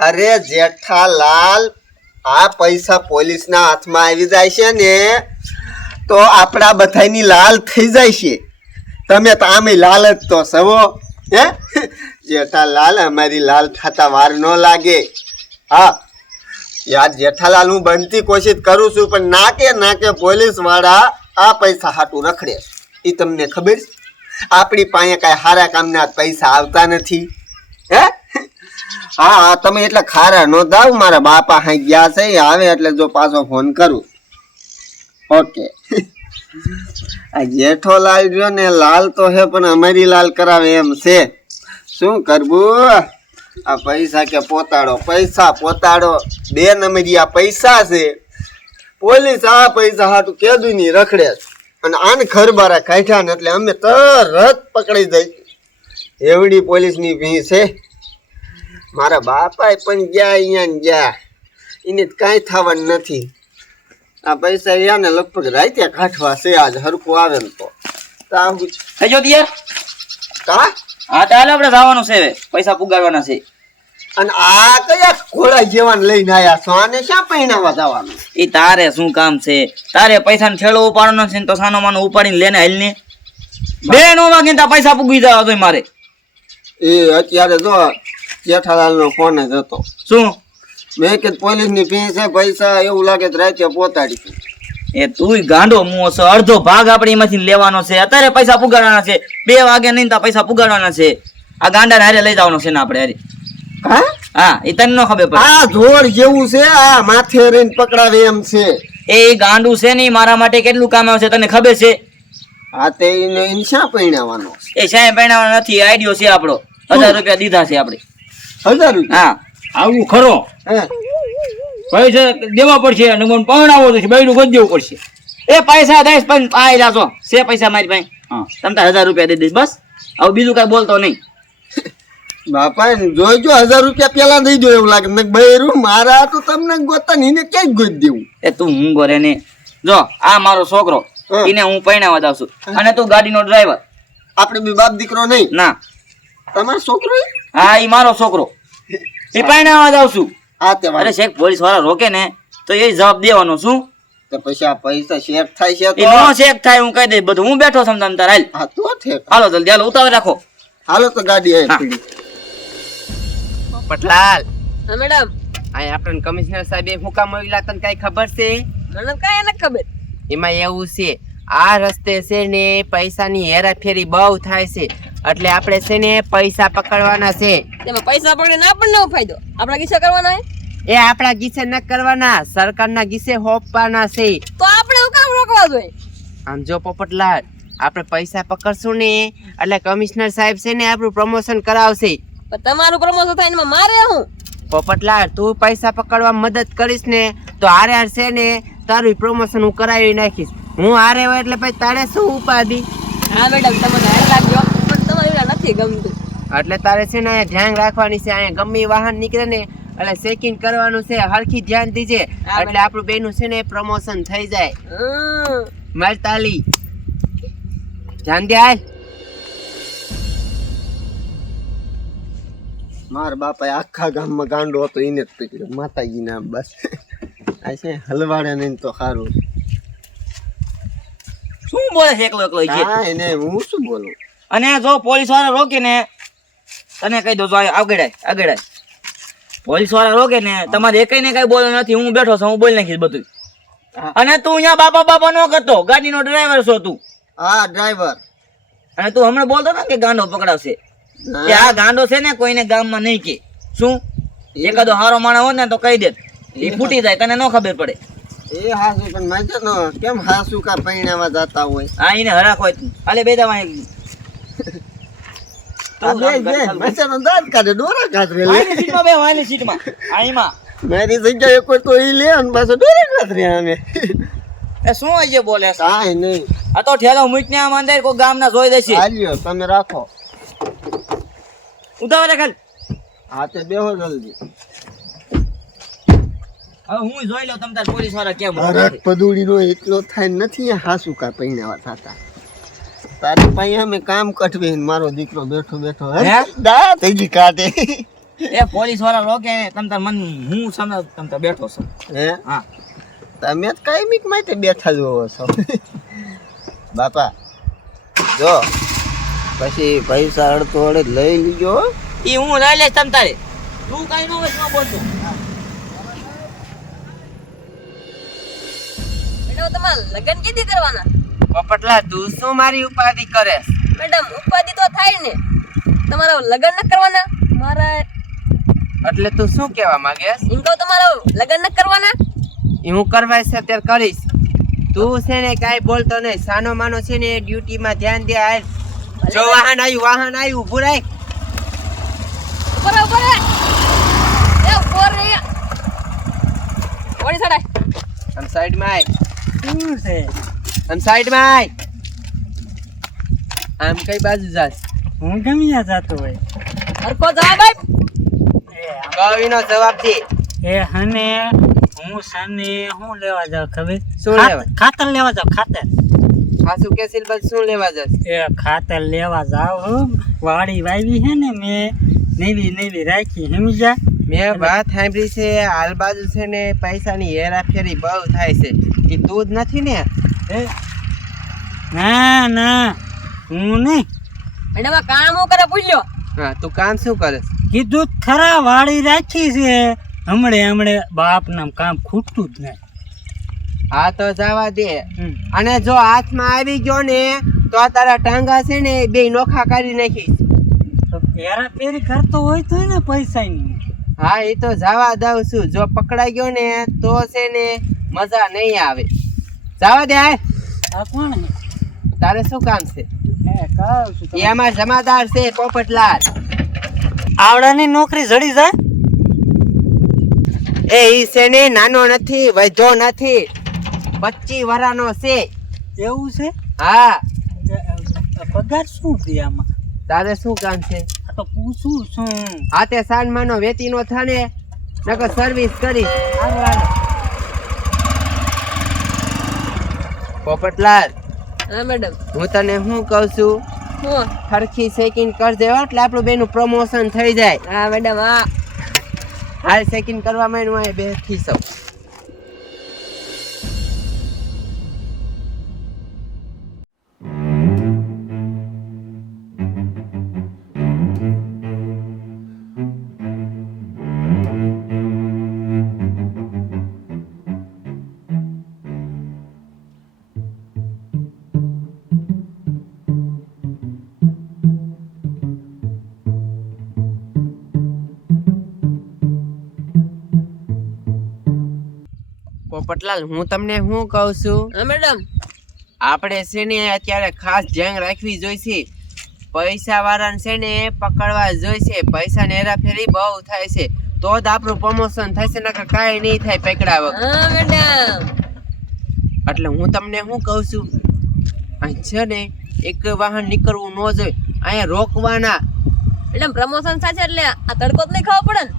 અરે જેઠાલાલ, આ પૈસા પોલીસના હાથમાં આવી જાય છે ને, તો આપણા બધાની લાલ થઈ જાય છે. તમે તો આમે લાલ જ તો સવો હે. જેઠાલાલ, અમારી લાલ થતા વાર ન લાગે. હા. યાર, જેઠાલાલ, હું બનતી કોશિશ કરું છું, પણ નાકે નાકે પોલીસવાળા આ પૈસા હાટું રખડે એ તમને ખબર? આપણી પાસે કાંઈ સારા કામના પૈસા આવતા નથી. હા હા, તમે એટલે ખારા નો દાવ મારા બાપા હાઈ ગયા છે આવે એટલે જો પાછો ફોન કરું. ઓકે. આ જેઠો લાલ રહ્યો ને, લાલ તો હે, પણ અમારી લાલ કરાવે એમ છે. શું કરવું? આ પૈસા કે પોતાડો? પૈસા પોતાડો. બે નંબરિયા પૈસા છે. પોલીસ આ પૈસા હાટું કેદું ની રખડે અને આને ખરબારા કાઢ્યા ને એટલે અમે તરત પકડી જઈ એવડી પોલીસની ભી છે. મારા બાપાએ પણ ગયા અહીંયા ગયા. એને કાંઈ થવાનું નથી. આ પૈસા રહ્યા ને લગભગ રાતે કાઢવા છે આજ હરખું આવે ને તો. થઈ જો યાર કા? હા હાલો આપણે જવાનું છે પૈસા પુગાડવાના છે. અને આ કયા ઘોડા જેવાને લઈને આવ્યા છો? આને શા પહેણાવા જવાનું? એ તારે શું કામ છે? તારે પૈસાને ઠેલો ઉપાડવાનો છે ને તો સાનો માનો ઉપાડીને લેને હાલ ને. બે નો વાગે પૈસા પૂગી જવા તો મારે. એ અત્યારે જો જેઠાલાલનો ફોન જ હતો. શું? મેં કે પોલીસની ફી છે પૈસા એવું લાગે તો રાતે પહોંચાડીશું એ તું ગાંડો મુઓ છો. અડધો ભાગ આપણે એમાંથી લેવાનો છે. અત્યારે પૈસા પુગાડવાના છે. બે વાગે નહીં ત્યાં પૈસા પુગાડવાના છે. આ ગાંડા હારે લઈ જવાનો છે ને આપણે હારે. હા? હા એ તને ન ખબર પડે. આ જોર જેવું છે આ માથે રહીને પકડાવે એમ છે. એ ગાંડું છે નહીં મારા માટે કેટલું કામ આવશે તને ખબર છે? આ તે એને શા પહેણાવાનો એ સાહેબ પહેણાવાનો નથી? આઈડિયો છે આપણો. હજાર રૂપિયા દીધા છે આપણે. હજાર રૂપિયા. હા. આવું ખરો. પૈસા દેવા પડશે અને મને પરણાવો આવો છે બૈરું ગજ દેવું પડશે. એ પૈસા દઈશ પણ આ જાશો છે પૈસા મારી પાસે? હા. તમે તાર હજાર રૂપિયા દઈ દઈશ બસ. હવે બીજું કઈ બોલતો નહીં. બાપા જોઈજો હજાર રૂપિયા પેલા દઈ દો એવું લાગે. મેં બૈરું મારા તો તમને ગોતા ને એને ક્યાંય ગોત દેવું? એ તું હું ગોરે ને. જો આ મારો છોકરો. એને હું પૈણાવા જાઉં છું. અને તું ગાડીનો ડ્રાઈવર. આપણે બી બાપ દીકરો નહીં. ના. તમારો છોકરો એ? હા એ મારો છોકરો. એ પરણાવવા જાવ છું. હા તે અરે શેખ પોલીસવાળા રોકે ને તો એ જવાબ દેવાનો શું? તો પછી આ પૈસા શેર થાય છે તો નો શેક થાય હું કહી દઈશ બધું હું બેઠો છું તાર હાલ. હા તો ઠેક હાલો જલ્દી હાલો ઉતાવળ રાખો. હાલો તો ગાડી આવી. પડી. પટલાલ. હા મેડમ. આ આપણને કમિશનર સાહેબે હું કામ આવેલા તને કઈ ખબર છે? મને કઈ નથી ખબર. એમાં એવું છે આ રસ્તે છે ને પૈસાની હેરાફેરી બહુ થાય છે. એટલે આપણે છે ને પૈસા પકડવાના છે. તેમાં પૈસા પકડીને આપણને નવ ફાયદો. આપણા કિસ્સા કરવાના એ આપણા ગીસે ન કરવાના સરકારના ગીસે હોપવાના છે. તો આપણે શું કામ રોકવા જોઈએ? આમ જો પોપટલાલ આપણે પૈસા પકડશું ને એટલે કમિશનર સાહેબ છે ને આપણું પ્રમોશન કરાવશે. પણ તમારું પ્રમોશન થાય એમાં મારે શું પોપટલાલ તું પૈસા પકડવા મદદ કરીશ ને તો હારે હાર છે ને તારું પ્રમોશન હું કરાવી નાખીશ. હું આ રહ્યો એટલે પછી તારે શું ઉપાધિ? હા મેડમ તમે ધ્યાન રાખજો. પણ તમારું એવું નથી ગમતું. એટલે તારે છે ને ધ્યાન રાખવાની છે અહીંયા ગમે વાહન નીકળે ને એટલે ચેકિંગ કરવાનું છે હરખી ધ્યાન દીજે. એટલે આપણું બેનું છે ને પ્રમોશન થઈ જાય. હમ. માર તાલી ધ્યાન દે હાલ. મારા બાપા આખા ગામમાં ગાંડો હતો એને જ પકડ્યો. માતાજી ના બસ. આ છે હલવાડે નહીં તો સારું શું બોલે છે એકલો એકલો છે હા એને હું શું બોલું? અને જો પોલીસવાળા રોકે ને તને કહી દો તો આગળ આગળ પોલીસવાળા રોકે ને તમારે એકઈ ને કઈ બોલ નથી હું બેઠો છું હું બોલી નાખીશ બધું અને તું અહીંયા બાપા બાપા નો કરતો ગાડીનો ડ્રાઈવર છો તું. હા ડ્રાઈવર. અને તું હમણાં બોલતો ને કે ગાંડો પકડાવશે? કે આ ગાંડો છે ને કોઈને ગામમાં નહીં કે. શું? એકાદો હારો માણસ હોય ને તો કહી દે એ ફૂટી જાય તને ન ખબર પડે. એ હાસુ પણ નો કેમ હાસુ કા પૈણામાં જતા હોય? આ એને હરાખ હોય હાલે બે દવા તમે રાખો. ઉતાવળ ખાલી. હા તે બેહો જલ્દી. હું જોઈ લઉં તમ તાર પોલીસવાળા કેમ પદુડી પદુડીનો એટલો થાય નથી હાસુ કા પૈણાવા થતા. તારી પાસે અમે કામ કટવે મારો દીકરો બેઠો બેઠો હે? દા થઈ ગઈ કાઢે. એ પોલીસવાળા રોકે તમ તાર મન હું સામે તમ તાર બેઠો છું. હે? હા. તમે કાયમિક માટે બેઠા જોવો છો. બાપા જો પછી પૈસા અડતો અડે લઈ લીજો એ હું લઈ લઈશ તમ તારે. તું કઈ ન હોય બોલતો. મેડમ તમારે લગ્ન કીધી કરવાના? પોપટલા તું શું મારી ઉપાધિ કરે મેડમ ઉપાધિ તો થાય ને. તમારા લગ્ન ન કરવાના? મારા એટલે તું શું કહેવા માંગે એમ તો તમારે લગ્ન ન કરવાના? હું કરવા છે અત્યારે કરીશ. તું છે ને કાંઈ બોલતો નહીં. સાનો માનો છે ને ડ્યુટીમાં ધ્યાન દે હાલ. જો વાહન આવ્યું વાહન આવ્યું ઊભું રાખ. ઉપર ઉપર એ ઉપર રે વળી સડાય આમ સાઈડમાં આય. આમ સાઈડમાં આય. આમ કઈ બાજુ જાસ હું ગમ્યા જાતો હોય. હરખો જવાબ આપ. કવિનો જવાબ દે એ હને હું સને હું લેવા જાવ ખબર? શું લેવા? ખાતર લેવા જાવ ખાતર. ખાસું કે સિલબસ શું લેવા જાવ? એ ખાતર લેવા જાવ વાડી વાવી હે ને મેં નેવી નેવી રાખી સમજ્યા મેં વાત સાંભળી છે હાલ બાજુ છે ને પૈસાની હેરાફેરી બહુ થાય છે. એ તું જ નથી ને? ના ના હું નહીં. મેડમ આ કામ હું કરે પૂછ્યો હા તું કામ શું કરે કીધું જ ખરા વાળી રાખી છે. હમણે હમણે બાપ નામ કામ ખૂટતું જ નહીં. હા તો જવા દે. હમ. અને જો હાથમાં આવી ગયો ને તો આ તારા ટાંગા છે ને બે નોખા કરી નાખીશ તો પેરા કરતો હોય તો ને પૈસા ની હા એ તો જવા દઉં છું. જો પકડાઈ ગયો ને તો છે ને મજા નહીં આવે. જવા દે હાય. આ કોણ? તારે શું કામ છે? હે એ અમાર જમાદાર છે પોપટલાલ. આવડાની નોકરી જડી જાય? એ ઈ છે ને નાનો નથી વૈધો નથી. પચીસ વરાનો છે. એવું છે? હા. પગાર શું છે આમાં? તારે શું કામ છે? તો પૂછું છું. આ તે સાંજમાંનો વેતીનો થાને નકર સર્વિસ કરી. પોપટલાલ હા મેડમ. હું તને શું કહું છું? હું? હરખી સેકિંગ કરજે હો, એટલે આપણું બેનું પ્રમોશન થઈ જાય. હા મેડમ હા. હાલ સેકિંગ કરવા માંડ્યું અહીં બેઠી સૌ. પોપટલાલ હું તમને શું કહું છું? મેડમ. આપણે છે ને અત્યારે ખાસ ધ્યાન રાખવી જોઈશે. પૈસા વાળાને છે ને પકડવા જોઈશે. પૈસા ને હેરાફેરી બહુ થાય છે. તો જ આપણું પ્રમોશન થશે નકર કાંઈ નહીં થાય પકડા વગર હા મેડમ. એટલે હું તમને શું કહું છું? અહીં છે ને એક વાહન નીકળવું ન જોઈએ. અહીંયા રોકવાના. મેડમ પ્રમોશન થશે એટલે આ તડકો જ નહીં ખાવો પડે ને?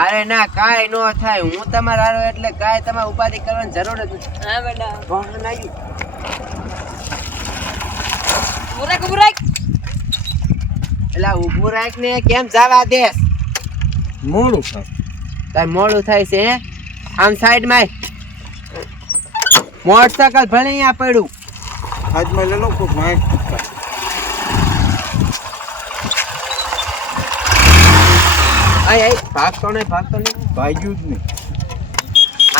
અરે ના કાંઈ ન થાય. હું તમારા હારો એટલે કાંઈ તમારે ઉપાધિ કરવાની જરૂર જ નથી. હા બેટા ભણ નાઈ ઉરાક એટલે આ ઊભું રાખ ને કેમ જવા દે? મોડું થાય. તાર મોડું થાય છે હે? આમ સાઈડમાં મોટરસાયકલ ભલે અહીંયા પડ્યું. હાથમાં લઈ લો કોક આય આય. ભાગતો નહીં ભાગતો નહીં. ભાગ્યું જ નહીં.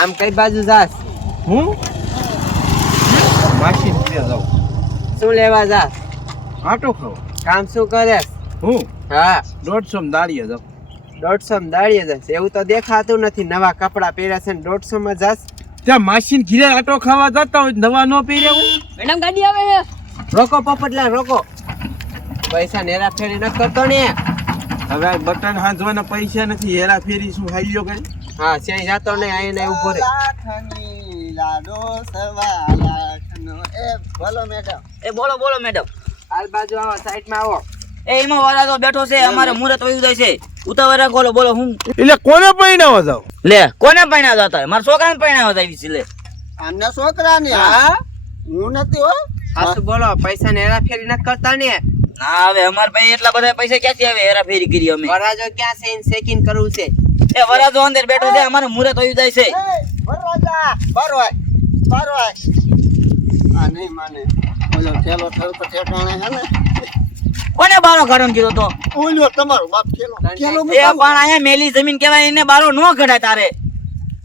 આમ કઈ બાજુ જાસ હું? માસી ત્યાં જાઉં. શું લેવા જાસ આટો ખાવ. કામ શું કરે હું? હા. દોઢસો દાળીએ જાઉં. દોઢસો દાળીએ દાડીએ એવું તો દેખાતું નથી. નવા કપડા પહેર્યા છે ને દોઢસો માં જાસ ત્યાં માસીને ઘીરે આટો ખાવા જતા હોય નવા નો પહેર્યા હોય? મેડમ ગાડી આવે છે. રોકો પોપટલા રોકો. પૈસા નેરા ફેરી ન કરતો ને. હવે આ બટન હાંધવાના પૈસા નથી હેરા ફેરી શું હાલ્યો કરી? હા ત્યાં જાતો નહીં ને ઊભો રહે. એ બોલો બોલો મેડમ. હાલ બાજુ આવો સાઈડમાં આવો. એ એમાં વાળા તો બેઠો છે અમારે મુરત વયું જાય છે. ઉતાવળ બોલો બોલો હું એટલે કોને પૈણાવા જાવ લે કોને પૈણા જતા મારા છોકરાને પૈણા જાવી છે લે. આમના છોકરા ને હા? હું નથી હો. હા બોલો પૈસા ને હેરા ફેરી ના કરતા ને. ના હવે અમાર પાસે એટલા બધા પૈસા ક્યાંથી આવે? હેરા ફેરી કરી અમે. વરાજો ક્યાં છે ચેકિંગ કરવું છે? એ વરાજો અંદર બેઠો છે અમારે મુરત હોય જાય છે. વરરાજા બરવાય બરવાય આ નહીં માને. ઓલો થેલો થયો તો ઠેકાણે હે ને? કોને બારો કાઢવાનું કીધો તો? ઓલ્યો તમારો બાપ થેલો થેલો એ પણ અહીંયા મેલી જમીન કહેવાય એને બારો નો ઘડાય તારે.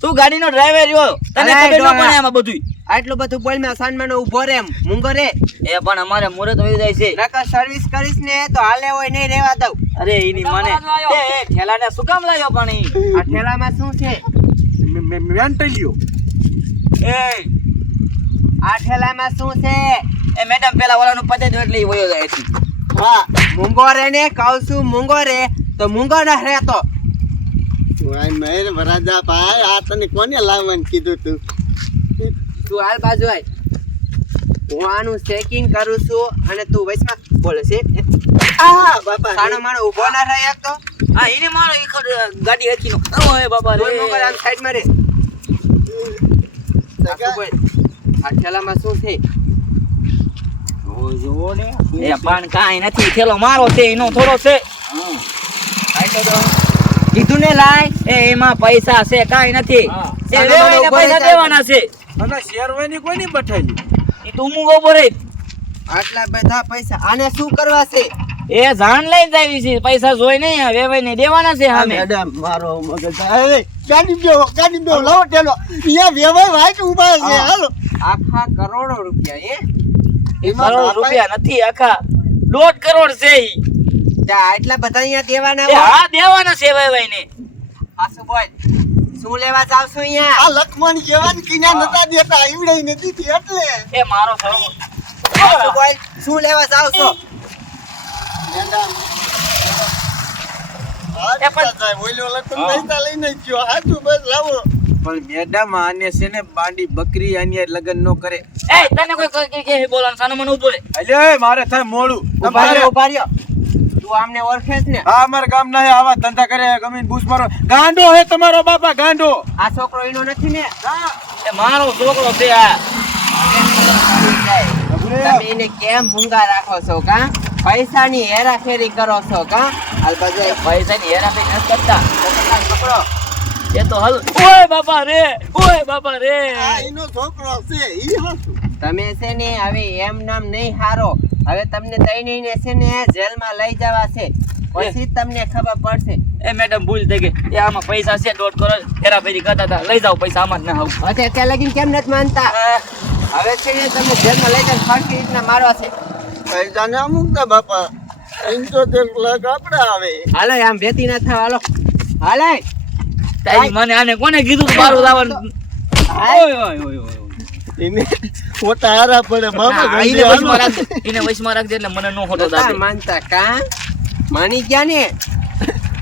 તું ગાડીનો ડ્રાઈવર રહ્યો? તને ખબર ન પડે આમાં બધું આટલું બધું બોલમાં સાનમાનો ઊભો રે એમ. મૂંગો રે. એ પણ અમારે મુહૂર્ત હોય જાય છે. નકર સર્વિસ કરીશ ને તો હાલે હોય નહીં રેવા દઉં. અરે એની મને. એ એ ઠેલાને શું કામ લાવ્યો પણ? આ ઠેલામાં શું છે? એ. આ ઠેલામાં શું છે? એ મેડમ પેલા ઓલાનું પતે દો એટલે વયો જાય છે. હા. મૂંગો રે ને કહું છું મૂંગો રે તો મૂંગો ન રહેતો ભાઈ મેર વરાજા ભાઈ આ તને કોને લાવવાનું કીધું તું? તું હાલ બાજુ આય. હું આનું ચેકિંગ કરું છું અને તું વચમાં બોલે છે આ બાપા સાનો માણો ઊભો ના રહે એક તો. હા એને મારો એક ગાડી ગાડી હકીનો ઓય બાપા રે. મોકલ મૂંગો સાઈડમાં રે. આ? ઠેલામાં શું છે? એ પણ કાંઈ નથી. થેલો મારો છે એનો થોડો છે. કીધું ને લાય એ એમાં પૈસા છે કાઈ નથી. મારો પૈસા દેવાના છે. અને શેરવાની કોઈ નહીં બઠાઈ એ તું મૂંગો બોરે આટલા બધા પૈસા આને શું કરવા છે? એ જાણ લઈ જાવી છે. પૈસા જોઈ નહીં આ ને દેવાના છે હા મેડમ મારો મગજ હવે ગાડી દો ગાડી દો લાવો ટેલો. અહીંયા વેવાય વાઈટ ઊભા છે. હાલો. આખા કરોડો રૂપિયા એ એમાં કરોડ રૂપિયા નથી આખા દોઢ કરોડ છે ઈ. આટલા બધા અહીંયા દેવાના હા દેવાના છે વેવાઈને. આ શું બોલ? શું લેવા જાવશું અહીંયા? આ લક્ષ્મણ જેવાની કિના નતા દેતા આવડે નથી થી એટલે. એ મારો થયો શું બોલ શું લેવા જાવશો મેડમ પણ- સાહેબ, ઓલ્યો લખમણ પૈસા લઈને જ ગયો. હાચું બસ લાવો. પણ મેડમ આને છે ને બાંડી બકરી આની લગ્ન નો કરે. એ તને કોઈ બોલવાનું સાનું મને ઊભો રે. અલ્યા મારે થાય મોડું. ઊભા રહ્યો ઊભા રહ્યો. તું આમને ઓળખે ને? હા અમારા ગામ ના આવા ધંધા કરે ગમીન બૂસ મારો. ગાંડો હે તમારો બાપા ગાંડો. આ છોકરો એનો નથી ને? એ મારો છોકરો છે આ. તમે એને કેમ મૂંગા રાખો છો કા? પૈસાની હેરાફેરી કરો છો કા? હાલ બાજુ પૈસા ની હેરાફેરી નથી કરતા. પકડો. એ તો હલ. ઓય બાપા રે ઓય બાપા રે. આ એનો છોકરો છે ઈ તમે છે ને હવે એમ નામ નહીં હારો. હવે તમને તઈને છે ને જેલમાં લઈ જવા છે. પછી તમને ખબર પડશે. એ મેડમ ભૂલ થઈ ગઈ. એ આમાં પૈસા છે દોઢ કરોડ. હેરાફેરી કરતા હતા. લઈ જાઓ પૈસા આમાં જ ના આવું. હવે અત્યારે લગીન કેમ નથી માનતા? હવે છે ને તમને જેલમાં લઈ જઈને ફાંકી રીતના મારવા છે. પૈસા ને અમુક ને બાપા પંચોતેર લાખ આપડે આવે. હાલો આમ ભેતી ના થાવ હાલો. હાલે. તારી મને આને કોને કીધું મારું બારું લાવવાનું? હાય. ઓય ઓય ઓય ઓય. એને મોટા પડે બાપા હા, એને વશમાં રાખજે એને વશમાં રાખજે એટલે મને નો ખોટો દાદા માનતા કા? માની ગયા ને?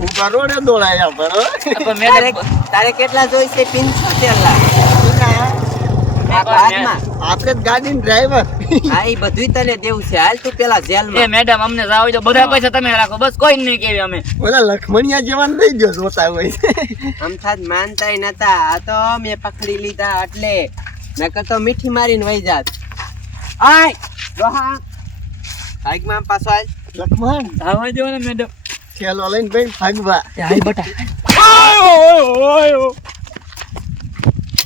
ઊભા રોડે દોડાયા બરો પણ તારે મેડમ તારે કેટલા જોઈશે? પિંચોતેર લાખ આપણે જ ડ્રાઈવર હા એ બધું તને દેવું છે. હાલ તું પેલા એ જેલમાં મેડમ અમને જાવ તો બધા પૈસા તમે રાખો. બસ કોઈ નહીં કેવી અમે. બધા લખમણિયા જેવાને દઈ દો જોતા હોય. અમથા માનતાય નતા. આ તો મેં પકડી લીધા એટલે. નકર તો મીઠી મારીને વહી જાત. આય ડોહા હાઈકમાં પાછો આય. લખમણ. આવવા જો ને મેડમ. ચેલો લઈને ભાઈ ભાગવા. હાય બટા. ઓય ઓય ઓય